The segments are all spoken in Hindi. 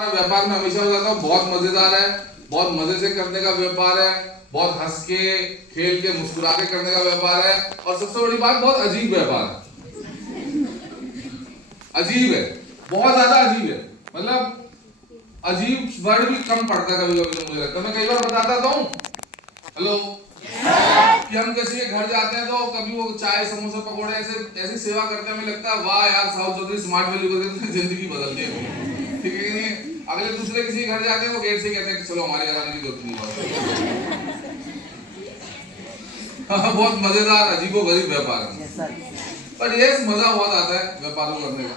व्यापार में हमेशा बताता हूँ बहुत मजेदार है, बहुत मजे से करने का व्यापार है, बहुत हंस के खेल के मुस्कुरा के करने का व्यापार है, और सबसे बड़ी बात बहुत अजीब व्यापार है। अजीब है, बहुत ज्यादा अजीब है। मतलब अजीब वर्ड भी कम पड़ता है कभी कभी, तो मुझे लगता है। मैं कई बार बताता तो हूँ हेलो कि हम किसी के घर जाते हैं तो कभी वो चाय समोसा पकौड़े ऐसे ऐसी सेवा करते हैं, हमें लगता है वाह यार साउथ चौधरी स्मार्ट वैल्यू करके जिंदगी बदल दी है। ठीक है कि नहीं? अगले दूसरे किसी के घर जाते हैं वो गेट से कहते हैं कि चलो हमारे घर आने की जरूरत नहीं है। बहुत मजेदार अजीबोगरीब व्यापार है, पर ये मजा बहुत आता है व्यापारों करने का।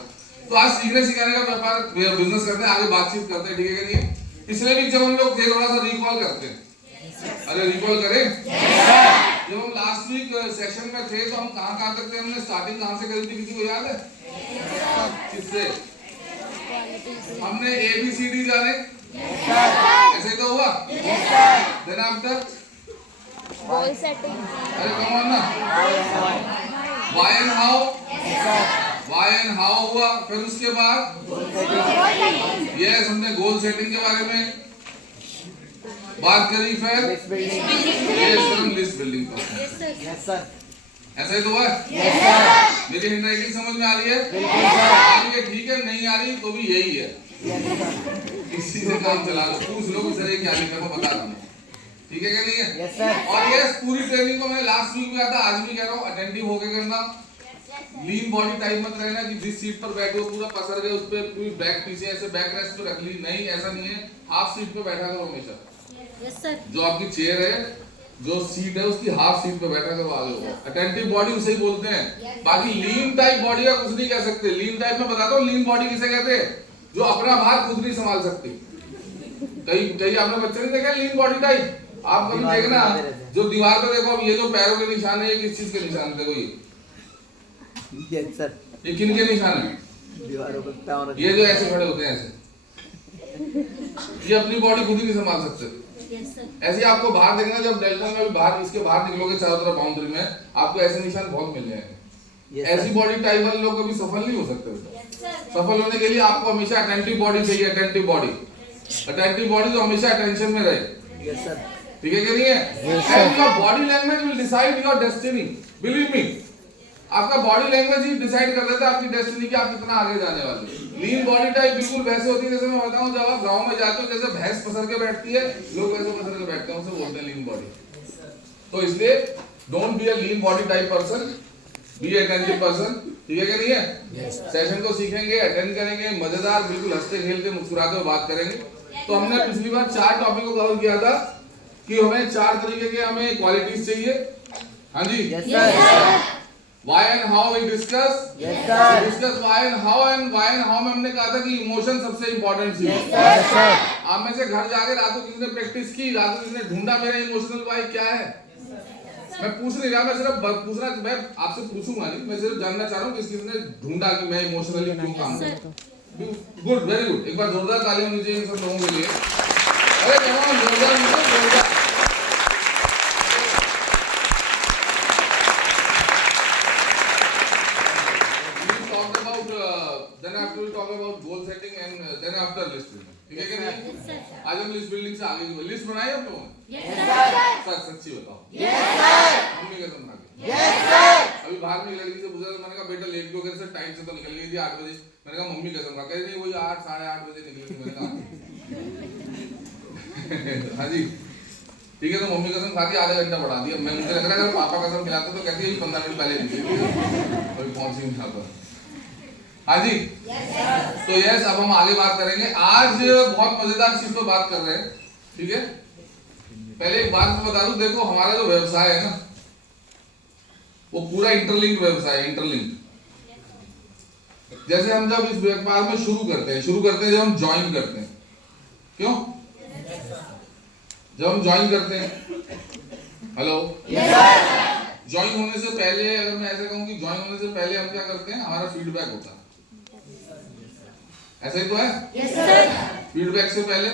तो आज सीखने सिखाने का व्यापार बिजनेस करते हैं, आगे बातचीत करते हैं। ठीक है कि नहीं? इसलिए भी जब हम लोग थोड़ा सा रिकॉल करते हैं, अरे रिकॉल करें, जब हम लास्ट वीक सेशन में थे तो हम कहाँ तक थे? हमने स्टार्टिंग कहाँ से करी थी, किसी को याद है? किससे? हमने ABCD जाने, ऐसे ही तो हुआ। देन आफ्टर गोल सेटिंग, अरे कम ऑन ना, why and how, why and how हुआ। फिर उसके बाद यस हमने गोल सेटिंग के बारे में बात करी। फिर यस हम लिस्ट बिल्डिंग पर, ऐसा ही तो हुआ। मेरी हैंडराइटिंग समझ में आ रही है? आ रही है, ठीक है। नहीं आ रही तो भी यही है, इसी से काम चला लो। पूछ लो कि सर ये क्या लिखा है, बता दूंगा। ठीक है क्या नहीं है? और ये पूरी ट्रेनिंग को मैंने लास्ट वीक में आता, आज भी कह रहा हूँ, अटेंटिव होके करना। लीन बॉडी टाइप मत रहना कि जिस सीट पर बैठे हो पूरा पसर गए, उस पर पूरी बैक पीछे ऐसे बैक रेस्ट पे रख ली। नहीं, ऐसा नहीं है। हाफ सीट पे बैठा करो हमेशा। जो आपकी चेयर है, जो सीट है, उसकी हाफ सीट पे बैठा करो आगे हो। अटेंटिव बॉडी उसे ही बोलते हैं। बाकी लीन टाइप बॉडी का कुछ नहीं कह सकते। लीन टाइप में बताता हूँ, लीन बॉडी किसे कहते हैं? जो अपना भार खुद नहीं संभाल सकती। कई आपने बच्चे ने देखा लीन बॉडी टाइप? आप कभी देखना, जो दीवार पे देखो, अब ये जो पैरों के निशान है, ये किस चीज के निशान है? देखो ये किन के निशान है? दीवारों पर ये जो ऐसे खड़े होते हैं, ऐसे, ये अपनी बॉडी खुद ही नहीं संभाल सकते। ऐसे आपको बाहर देखना, जब डेल्टा में बाहर, इसके बाहर निकलोगे चारों तरफ बाउंड्री में, आपको ऐसे निशान बहुत मिल जाएंगे। ऐसी बॉडी टाइप वाले लोग कभी सफल नहीं हो सकते। सफल होने के लिए आपको हमेशा अटेंटिव बॉडी चाहिए। अटेंटिव बॉडी जो हमेशा अटेंशन में रहे। ठीक है कि नहीं है? And your body language will decide your destiny. Believe me, आपका बॉडी लैंग्वेज ही डिसाइड कर देता है आपकी डेस्टिनी, कि आप कितना आगे जाने वाले। लीन बॉडी टाइप बिल्कुल वैसे होती है, जैसे मैं बताऊं, जब आप गांव में जाते हो, जैसे भैंस पसर के बैठती है, लोग वैसे पसर के बैठते हैं, उसे बोलते हैं लीन बॉडी। तो इसलिए don't be a lean body type person, be attentive person. ठीक है कि नहीं है? सेशन को सीखेंगे, अटेंड करेंगे, मजेदार, बिल्कुल हंसते खेलते मुस्कुराते हुए बात करेंगे। तो हमने पिछली बार 4 टॉपिक को कवर किया था कि हमें 4 तरीके के हमें क्वालिटीज चाहिए। हाँ जी, why and how we discuss, discuss why and how में हमने कहा था कि इमोशन सबसे इंपॉर्टेंट चीज है। आप में से घर जाके रातों किसने प्रैक्टिस की, रातों किसने ढूंढा मेरा इमोशनल वाई क्या है? मैं पूछ नहीं रहा, मैं सिर्फ पूछना, मैं आपसे पूछूंगा नहीं, मैं सिर्फ जानना चाह रहा हूँ कि किसने ढूंढा कि मैं इमोशनली क्यों काम करता हूँ। Good, very good. एक बार जोरदार ताली होनी चाहिए इन सब लोगों के लिए। अरे कमाल, जोरदार। talk about goal setting and then after list building. ठीक है कि नहीं? आज हम लिस्ट बिल्डिंग से आगे की लिस्ट बनाई आप लोगों ने? सर सच्ची बताओ। मम्मी कसम खा के। अभी बाहर में लड़की से पूछा तो मैंने कहा बेटा लेट क्यों गए? सर टाइम से तो निकल गई थी 8 बजे। मैंने कहा मम्मी कसम खा, कह रही वही 8 साढ़े 8 बजे निकली थी। मैंने कहा हाँ जी ठीक है। तो मम्मी कसम खा के आधा घंटा बढ़ा दिया। मैं मुझे लग रहा है पापा कसम खिलाते तो कहती है 15 मिनट पहले निकली अभी पहुंची यहाँ पर। हाँ जी तो यस, अब हम आगे बात करेंगे। आज बहुत मजेदार चीज पर बात कर रहे हैं। ठीक है, पहले एक बात मैं बता दूं, देखो हमारा जो व्यवसाय है ना, वो पूरा इंटरलिंक्ड व्यवसाय है। इंटरलिंक्ड, जैसे हम जब इस व्यापार में शुरू करते हैं जब हम ज्वाइन करते हैं। क्यों? जब हम ज्वाइन करते हैं, हेलो, ज्वाइन होने से पहले, अगर मैं ऐसे कहूं कि ज्वाइन होने से पहले हम क्या करते हैं, हमारा फीडबैक होता है। ऐसा ही तो है? Yes sir. फीडबैक से पहले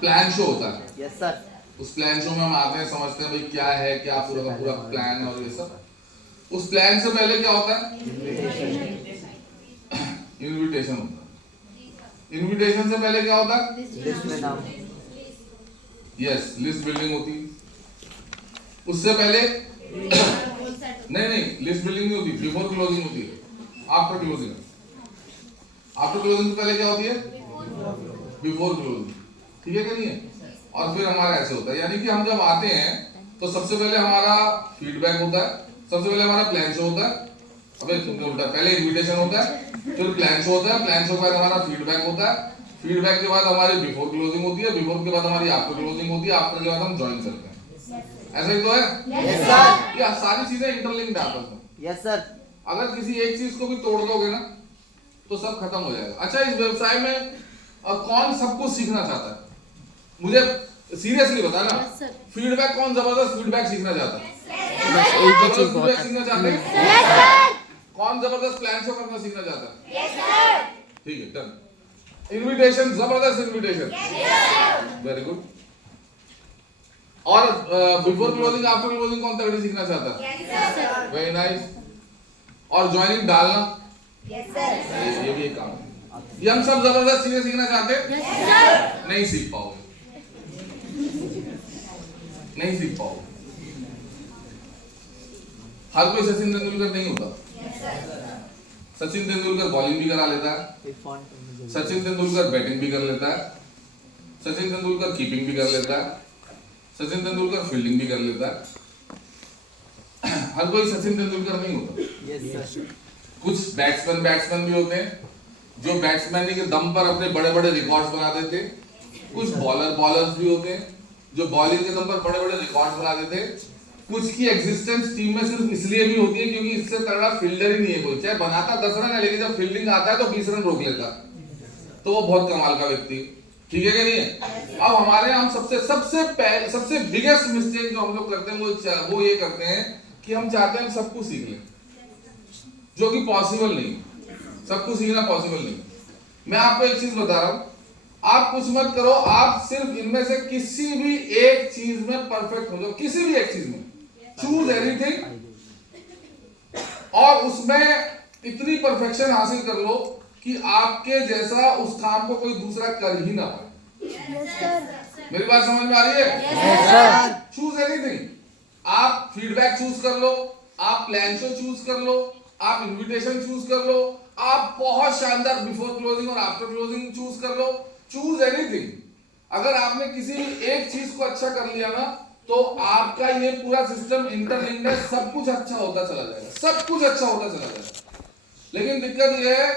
प्लान शो होता है। Yes sir. उस प्लान शो में हम आते हैं, समझते हैं भाई क्या है, क्या पूरा का पूरा प्लान और ये सब। उस प्लान से पहले क्या होता है? इनविटेशन होता है। इनविटेशन से पहले क्या होता है? लिस्ट में नाम। यस, लिस्ट बिल्डिंग होती है। उससे पहले नहीं, लिस्ट बिल्डिंग नहीं होती, बिफोर क्लोजिंग होती है, आफ्टर क्लोजिंग। आफ्टर क्लोजिंग से पहले क्या होती है? Before closing. ठीक है कि नहीं है? और फिर हमारा ऐसे होता है, यानी कि हम जब आते हैं तो सबसे पहले हमारा फीडबैक होता है, सबसे पहले हमारा प्लान शो होता है, अबे तुमने उल्टा, पहले इनविटेशन होता है, फिर प्लान शो होता है, प्लान शो के बाद हमारा फीडबैक होता है, फीडबैक के बाद हमारी बिफोर क्लोजिंग होती है, बिफोर के बाद हमारी आफ्टर क्लोजिंग होती है, आफ्टर के बाद हम ज्वाइन करते हैं। ऐसा ही तो है? Yes sir. ये सारी चीजें इंटरलिंक्ड है आपस में। Yes sir. अगर किसी एक चीज को भी तोड़ दोगे ना तो सब खत्म हो जाएगा। अच्छा, इस व्यवसाय में कौन सब कुछ सीखना चाहता है? मुझे सीरियसली बताना, फीडबैक कौन जबरदस्त फीडबैक सीखना चाहता है? बस एक ही चीज बहुत फीडबैक है। सीखना चाहते हैं? कौन जबरदस्त प्लान शो करना सीखना चाहता है? ठीक है, डन। इनविटेशन, जबरदस्त इनविटेशन, वेरी गुड। और बिफोर क्लोजिंग आफ्टर क्लोजिंग कौन तगड़ी सीखना चाहता है? Very nice. और ज्वाइनिंग डालना, ये भी एक काम है। ये हम सब जबरदस्त चीजें सीखना चाहते हैं? नहीं सीख पाओगे, नहीं सीख पाओगे। हर कोई सचिन तेंदुलकर नहीं होता। सचिन तेंदुलकर बॉलिंग भी करा लेता है, सचिन तेंदुलकर बैटिंग भी कर लेता है, सचिन तेंदुलकर कीपिंग भी कर लेता है, सचिन तेंदुलकर फील्डिंग भी कर लेता है। हर कोई सचिन तेंदुलकर नहीं होता। Yes sir. कुछ बैट्समैन भी होते हैं जो बैट्समैन के दम पर अपने बड़े बड़े रिकॉर्ड्स बना देते हैं। कुछ बॉलर्स भी होते हैं जो बॉलिंग के दम पर बड़े बड़े रिकॉर्ड्स बना देते हैं। कुछ की एग्जिस्टेंस टीम में सिर्फ इसलिए भी होती है क्योंकि इससे तगड़ा फील्डर ही नहीं है कोई, चाहे बनाता 10 रन है लेकिन जब फील्डिंग आता है तो 20 रन रोक लेता, तो वो बहुत कमाल का व्यक्ति। ठीक है कि नहीं है? अब हमारे यहाँ हम सबसे बिगेस्ट मिस्टेक जो हम लोग करते हैं वो ये करते हैं कि हम चाहते हैं सब कुछ सीख लें, जो कि पॉसिबल नहीं। सब कुछ सीखना पॉसिबल नहीं। मैं आपको एक चीज बता रहा हूं, आप कुछ मत करो, आप सिर्फ इनमें से किसी भी एक चीज में परफेक्ट हो जाओ, किसी भी एक चीज में, चूज एनीथिंग, और उसमें इतनी परफेक्शन हासिल कर लो कि आपके जैसा उस काम को कोई दूसरा कर ही ना पाए। मेरी बात समझ में आ रही है? Choose anything. आप फीडबैक चूज कर लो, आप प्लान शो चूज कर लो, आप इनविटेशन चूज कर लो, आप बहुत शानदार बिफोर क्लोजिंग और आफ्टर क्लोजिंग चूज कर लो, चूज एनीथिंग। अगर आपने किसी एक चीज को अच्छा कर लिया ना तो आपका ये पूरा सिस्टम इंटरलिंक्ड है, सब कुछ अच्छा होता चला जाएगा, सब कुछ अच्छा होता चला जाएगा। लेकिन दिक्कत यह है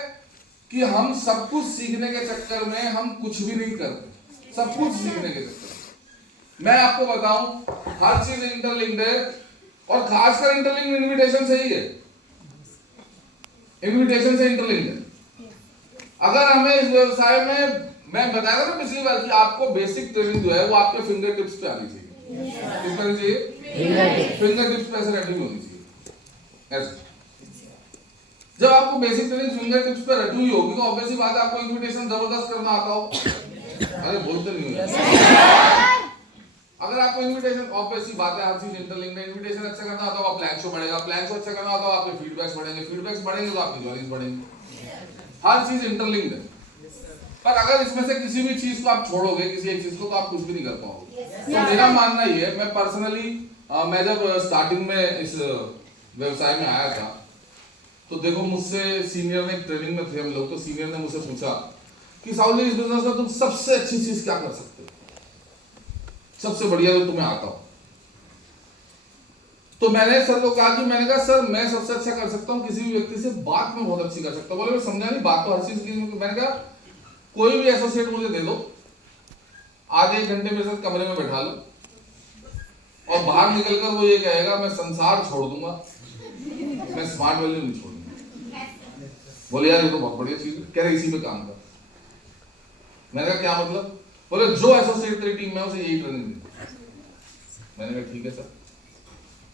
कि हम सब कुछ सीखने के चक्कर में हम कुछ भी नहीं करते, सब कुछ सीखने के चक्कर में। मैं आपको बताऊं, हर चीज इंटरलिंक्ड है, और खासकर इंटरलिंक्ड इनविटेशन से ही है, इनविटेशन से इंटरलिंक्ड है। अगर हमें इस व्यवसाय में, मैं बताया था ना पिछली बार कि आपको बेसिक ट्रेनिंग जो है वो आपके फिंगर टिप्स पे आनी चाहिए। किस पर चाहिए? फिंगर टिप्स पे ऐसे रटी होनी चाहिए, ऐसे। जब आपको बेसिक ट्रेनिंग फिंगर टिप्स पे रटी हुई होगी तो ऑब्वियस सी बात है आपको इनविटेशन जबरदस्त करना आता हो। अरे बोलते नहीं हो। अगर आपको इनविटेशन, ऑब्वियस सी बात है, हर चीज इंटरलिंक्ड है। इनविटेशन अच्छा करना आता हो आप प्लान शो बढ़ेगा, प्लान शो अच्छा करना आता हो आपके फीडबैक्स बढ़ेंगे, फीडबैक्स बढ़ेंगे तो आपकी ज्वाइनिंग्स बढ़ेंगे। हर चीज इंटरलिंक्ड है। पर अगर इसमें से किसी भी चीज को आप छोड़ोगे, किसी एक चीज को, तो आप कुछ भी नहीं कर पाओगे। तो मेरा मानना ये है, मैं पर्सनली, मैं जब स्टार्टिंग में इस व्यवसाय में आया था तो देखो, मुझसे सीनियर ने, ट्रेनिंग में थे हम लोग, तो सीनियर ने मुझसे पूछा कि साहुल जी, इस बिजनेस में तुम सबसे अच्छी चीज क्या कर सकते हो, सबसे बढ़िया जो तुम्हें आता हो? तो मैंने सर को कहा कि, मैंने कहा सर मैं सबसे अच्छा कर सकता हूँ किसी भी व्यक्ति से बात में बहुत अच्छी कर सकता हूँ। बोले मैं समझा नहीं, बात तो हर चीज की। मैंने कहा कोई भी एसोसिएट मुझे दे दो, आधे एक घंटे मेरे साथ कमरे में बैठा लो, और बाहर निकलकर वो ये कहेगा मैं संसार छोड़ दूंगा, मैं स्मार्ट वैल्यू नहीं छोड़ूंगा। बोले यार ये तो बहुत बढ़िया चीज है। कह रहे इसी पे काम कर। मैंने कहा क्या मतलब? बोले जो एसोसिएट तेरी टीम में उसे यही ट्रेनिंग दे। मैंने कहा ठीक है सर।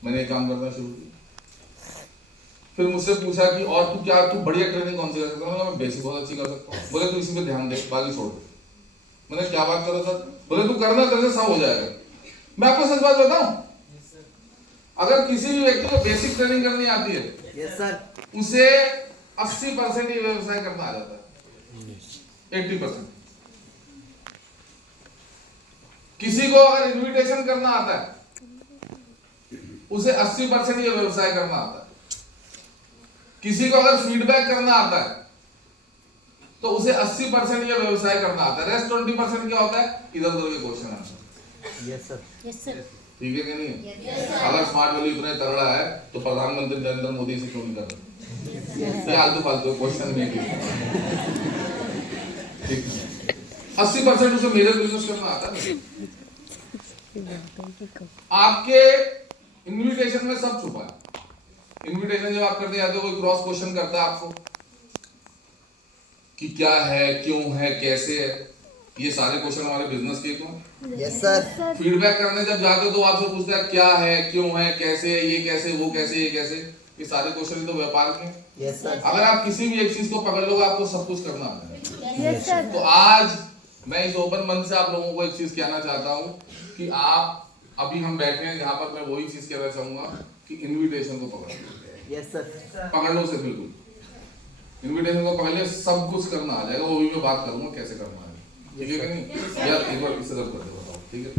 मैंने ये काम करना शुरू किया। फिर मुझसे पूछा कि और तू बढ़िया ट्रेनिंग कौन सी कर सकता है? मैं बेसिक बहुत अच्छी कर सकता हूँ। बोले तू इसी पे ध्यान दे, बाकी छोड़ दे। मैंने क्या बात करो सर? बोले तू करना, तेरे से सब हो जाएगा। मैं आपको सच बात बताऊं, अगर किसी भी व्यक्ति को बेसिक ट्रेनिंग करनी आती है, यस सर, उसे 80% ये व्यवसाय करना आ जाता है। 80%। किसी को अगर इनविटेशन करना आता है उसे 80% ये व्यवसाय करना आता है। किसी को अगर फीडबैक करना आता है तो उसे 80% ये व्यवसाय करना आता है। रेस्ट 20% क्या होता है? इधर उधर के question answer. Yes sir. Yes sir. ठीक है कि नहीं? अगर स्मार्ट वैल्यू इतने तगड़ा है तो प्रधानमंत्री नरेंद्र मोदी से क्यों नहीं कर रहे? फालतू फालतू क्वेश्चन नहीं है। ठीक है, 80% उसे मेजर बिजनेस करना आता है। आपके इन्विटेशन में सब छुपा है। इन्विटेशन जब आप करते जाते हो कोई क्रॉस क्वेश्चन करता है आपको कि क्या है, क्यों है, कैसे है, ये सारे क्वेश्चन हमारे बिजनेस के क्यों? Yes sir. फीडबैक करने जब जाते हो तो आपसे पूछता है क्या है, क्यों है, कैसे है, ये कैसे, वो कैसे, ये कैसे, ये सारे क्वेश्चन तो व्यापार के हैं। Yes sir. अगर आप किसी भी एक चीज को पकड़ लोगे आपको सब कुछ करना आता है। Yes sir. तो आज मैं इस ओपन मन से आप लोगों को एक चीज कहना चाहता हूँ कि आप अभी हम बैठे हैं यहाँ पर, मैं वही चीज कहना चाहूंगा कि इनविटेशन को पकड़ लो। Yes sir. पकड़ लो से बिल्कुल इनविटेशन को पकड़ लिया, सब कुछ करना आ जाएगा। वो भी मैं बात करूंगा कैसे करना है। ठीक है कि नहीं? यार एक बार इसे कर दो, बताओ। ठीक है।